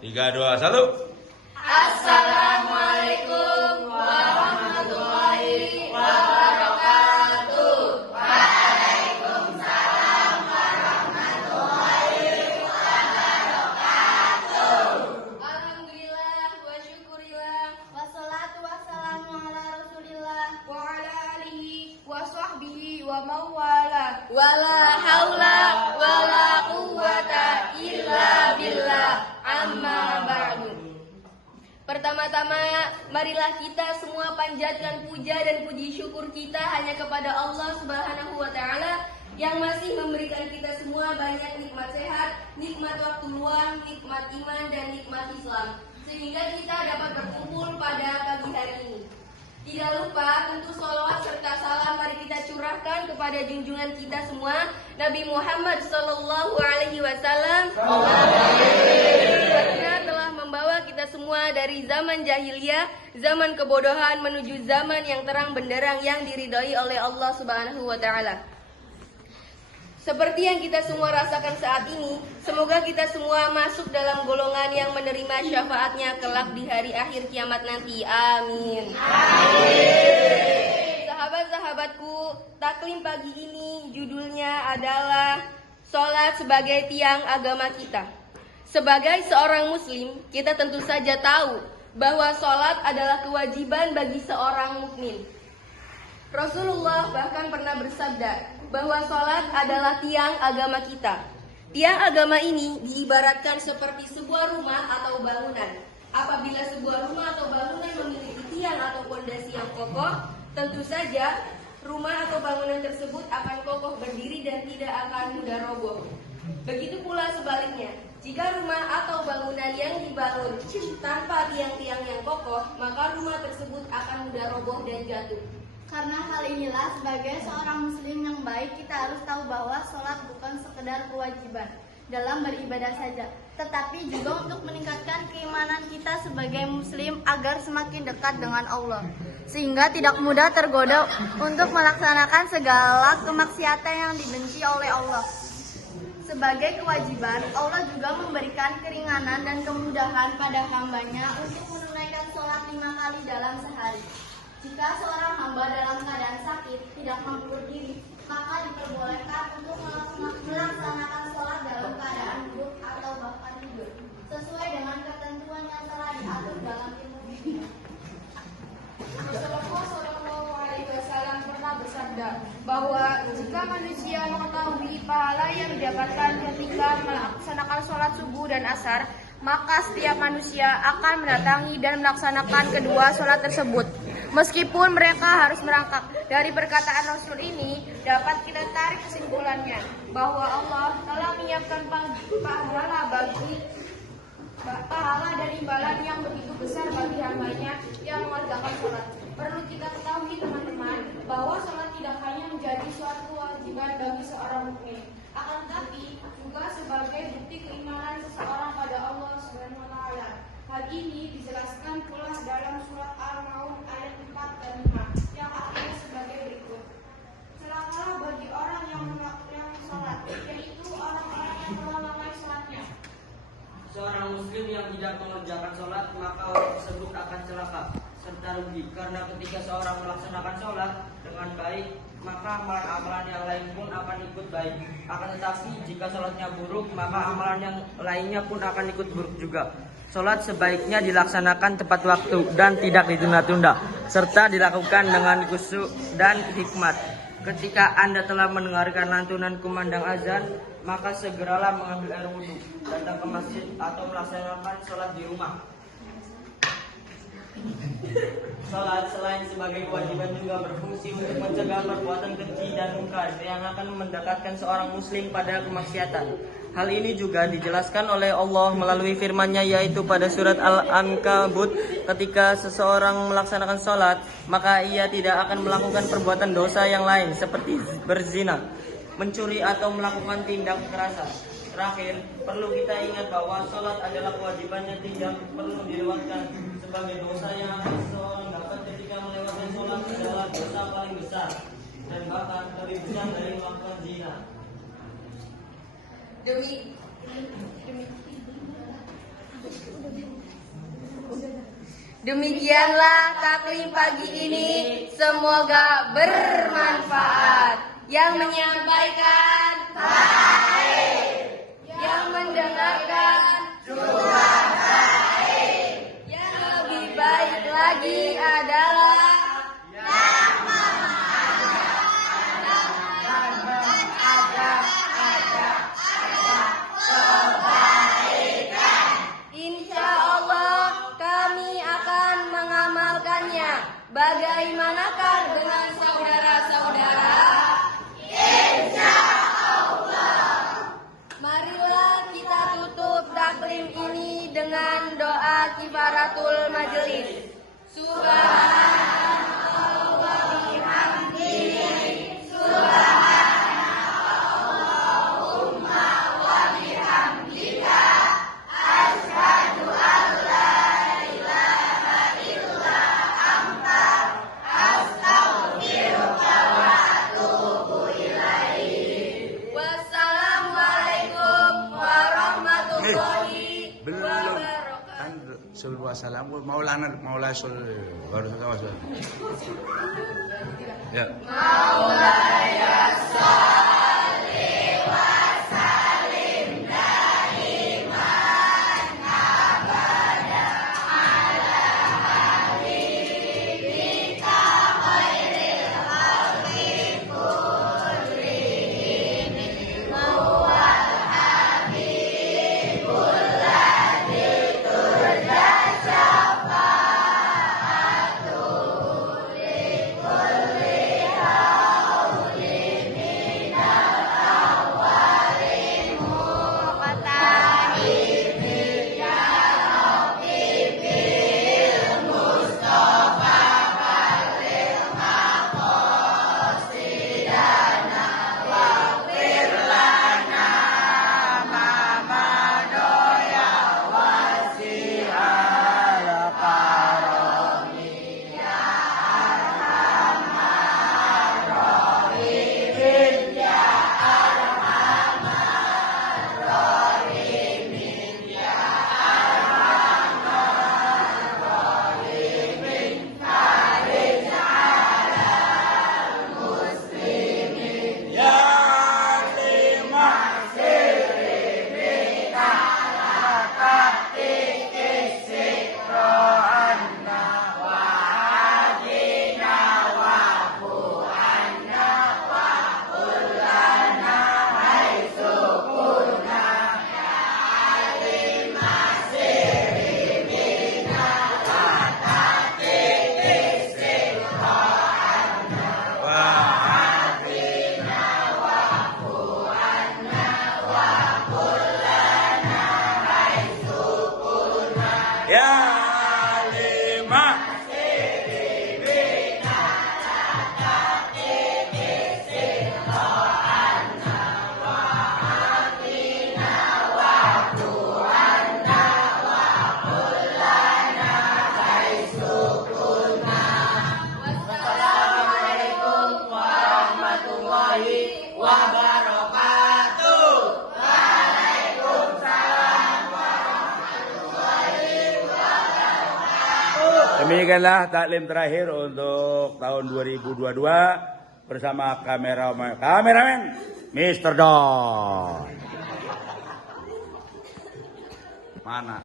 3, 2, 1. Assalamualaikum warahmatullahi wabarakatuh. Waalaikumsalam warahmatullahi wabarakatuh. Alhamdulillah wa syukurillah wassalatu wassalamu ala rasulillah wa ala alihi wa sahbihi wa mawala. Wala haula wala quwwata illa billah. Amma ba'du. Pertama-tama, marilah kita semua panjatkan puja dan puji syukur kita hanya kepada Allah Subhanahu wa Ta'ala yang masih memberikan kita semua banyak nikmat sehat, nikmat waktu luang, nikmat iman, dan nikmat Islam, sehingga kita dapat berkumpul pada pagi hari ini. Tidak lupa, tentu sholawat serta salam mari kita curahkan kepada junjungan kita semua, Nabi Muhammad Sallallahu Alaihi Wasallam, karena telah membawa kita semua dari zaman jahiliyah, zaman kebodohan menuju zaman yang terang benderang yang diridhoi oleh Allah Subhanahu Wa Taala. Seperti yang kita semua rasakan saat ini, semoga kita semua masuk dalam golongan yang menerima syafaatnya kelak di hari akhir kiamat nanti. Amin. Amin. Sahabat-sahabatku, taklim pagi ini judulnya adalah Sholat sebagai tiang agama kita. Sebagai seorang muslim, kita tentu saja tahu bahwa sholat adalah kewajiban bagi seorang mukmin. Rasulullah bahkan pernah bersabda bahwa sholat adalah tiang agama kita. Tiang agama ini diibaratkan seperti sebuah rumah atau bangunan. Apabila sebuah rumah atau bangunan memiliki tiang atau fondasi yang kokoh, tentu saja rumah atau bangunan tersebut akan kokoh berdiri dan tidak akan mudah roboh. Begitu pula sebaliknya, jika rumah atau bangunan yang dibangun tanpa tiang-tiang yang kokoh, maka rumah tersebut akan mudah roboh dan jatuh. Karena hal inilah, sebagai seorang muslim yang baik, kita harus tahu bahwa sholat bukan sekedar kewajiban dalam beribadah saja, tetapi juga untuk meningkatkan keimanan kita sebagai muslim agar semakin dekat dengan Allah, sehingga tidak mudah tergoda untuk melaksanakan segala kemaksiatan yang dibenci oleh Allah. Sebagai kewajiban, Allah juga memberikan keringanan dan kemudahan pada hambanya untuk menunaikan sholat 5 kali dalam sehari. Jika seorang hamba dalam keadaan sakit tidak mampu berdiri, maka diperbolehkan untuk melaksanakan sholat dalam keadaan duduk atau bahkan tidur, sesuai dengan ketentuan yang telah diatur dalam ilmu fikih. Rasulullah Shallallahu Alaihi Wasallam pernah bersabda bahwa jika manusia mengetahui pahala yang didapatkan ketika melaksanakan sholat subuh dan asar, maka setiap manusia akan mendatangi dan melaksanakan kedua sholat tersebut, meskipun mereka harus merangkak. Dari perkataan Rasul ini dapat kita tarik kesimpulannya bahwa Allah telah menyiapkan pahala dan imbalan yang begitu besar bagi hambanya yang mengerjakan sholat. Perlu kita ketahui teman-teman bahwa sholat tidak hanya menjadi suatu kewajiban bagi seorang mukmin, akan tetapi juga sebagai bukti keimanan seseorang pada Allah Subhanahu wa Ta'ala. Hal ini dijelaskan pula dalam surat Al-Maun ayat 4 dan 5 yang artinya sebagai berikut. Celakalah bagi orang yang sholat, yaitu orang-orang yang telah lalai sholatnya. Seorang muslim yang tidak mengerjakan sholat, maka orang tersebut akan celaka serta rugi, karena ketika seorang melaksanakan sholat dengan baik, maka amalan-amalan yang lain pun akan ikut baik. Akan tetapi jika sholatnya buruk, maka amalan yang lainnya pun akan ikut buruk juga. Sholat sebaiknya dilaksanakan tepat waktu dan tidak ditunda-tunda, serta dilakukan dengan khusyuk dan hikmat. Ketika Anda telah mendengarkan lantunan kumandang azan, maka segeralah mengambil air wudhu, datang ke masjid atau melaksanakan sholat di rumah. Sholat selain sebagai kewajiban juga berfungsi untuk mencegah perbuatan keji dan mungkar yang akan mendekatkan seorang muslim pada kemaksiatan. Hal ini juga dijelaskan oleh Allah melalui firman-Nya, yaitu pada surat Al-Ankabut, ketika seseorang melaksanakan sholat, maka ia tidak akan melakukan perbuatan dosa yang lain seperti berzina, mencuri atau melakukan tindak kekerasan. Terakhir, perlu kita ingat bahwa sholat adalah kewajiban yang tidak perlu dilewatkan. Sebagai dosa yang akan seseorang dapat ketika melewatkan sholat adalah dosa paling besar dan bahkan lebih besar dari melakukan zina. Demi Demikianlah taklim pagi ini, semoga bermanfaat. Yang menyampaikan baik, yang mendengarkan juga baik. Yang lebih baik lagi adalah yang kebaikan. Insya Allah kami akan mengamalkannya. Bagaimanakah dengan saudara-saudara? Marilah kita tutup taklim ini dengan doa kifaratul majelis. Subhanallah wa bihamdihi, subhanallahumma wa bihamdika, asyhadu an la ilaha illa anta, astaghfiruka wa atubu ilaik. Wassalamualaikum warahmatullahi belum wabarakatuh. kan sallallahu salam maulana sul baru tahu ya Maulaya sholli wa sallim daiman abada ala habibika khairil khalqi kullihim. Huwal habibul ladzi turja syafa'atuhu likulli haulin minal awwalin muqtahidin ya Rabbi bil Mustafa balil maqasidana waghfir lana ma madoya wasi'al karami ya arhamar rahimin ya arhamar rahimin ya arhamar rahimin farij alal muslimin ya lima sirri ala tahqiq istiqra'anna wa hadina wa fu'anna wa kullana haitsu kunna ya lima sirri mina ala tahqiq istiqra'anna wa hadina wa fu'anna wa kullana haitsu kunna ya lima Wassalamualaikum warahmatullahi wabarakatuh. demikianlah taklim terakhir untuk tahun 2022 bersama kameramen Mr. Don. Mana?